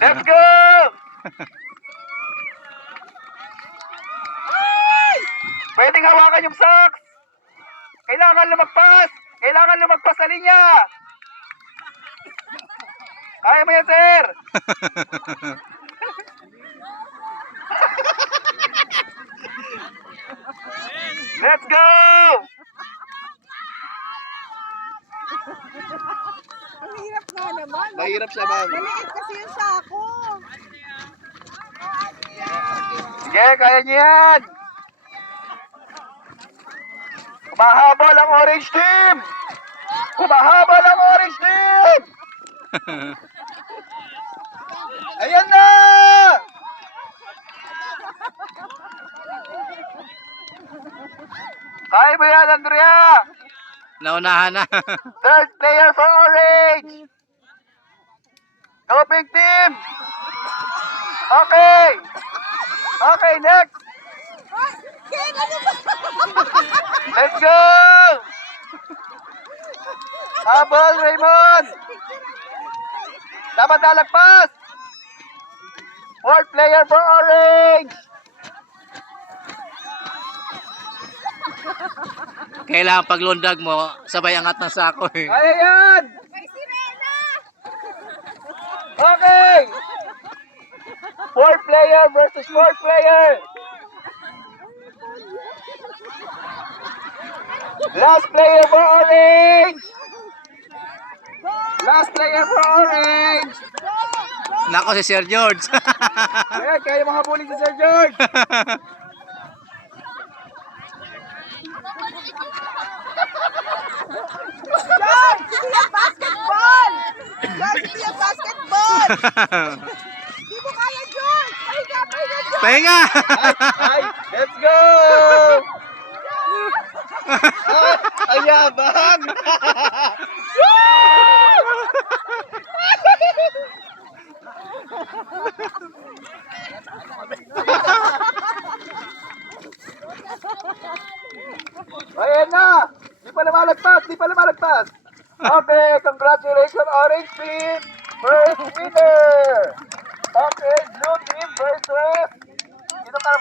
Let's go! Pwedeng hawakan yung socks. Kailangan lumagpas. Kailangan lumagpas sa linya. Kaya mo yan, sir. Let's go! Ang hirap nga naman. Mahirap siya, ma'am. Maliit kasi yung sako. Sige, kaya niyo yan. Humahabol ang orange team. Humahabol ang orange team. Ayan na! Kaya mo yan, Andrea. Naunahan na. Third player for orange. Go big team. Okay. Okay, next. Ken, ano ba? Let's go. Habol, Raymond. Dapat nalagpas. Fourth player for orange. Kailangan paglundag mo, sabay angat ng sako eh. Kaya yan. May sirena! Okay. Fourth player versus fourth player. Last player for orange. Last player for orange. Nako si Sir George. Ayan, kaya mahabulin si Sir George. George, hindi yan basketball! George, hindi yan basketball! Hindi mo kaya, George! Pahiga, pahiga, George! Pahinga! Ay, let's go! Ay, yabang! Ayan na! Di pa lumalagpas! Di pa lumalagpas! Okay, congratulations Orange Team! First winner! Okay, Blue Team versus... Dito ka,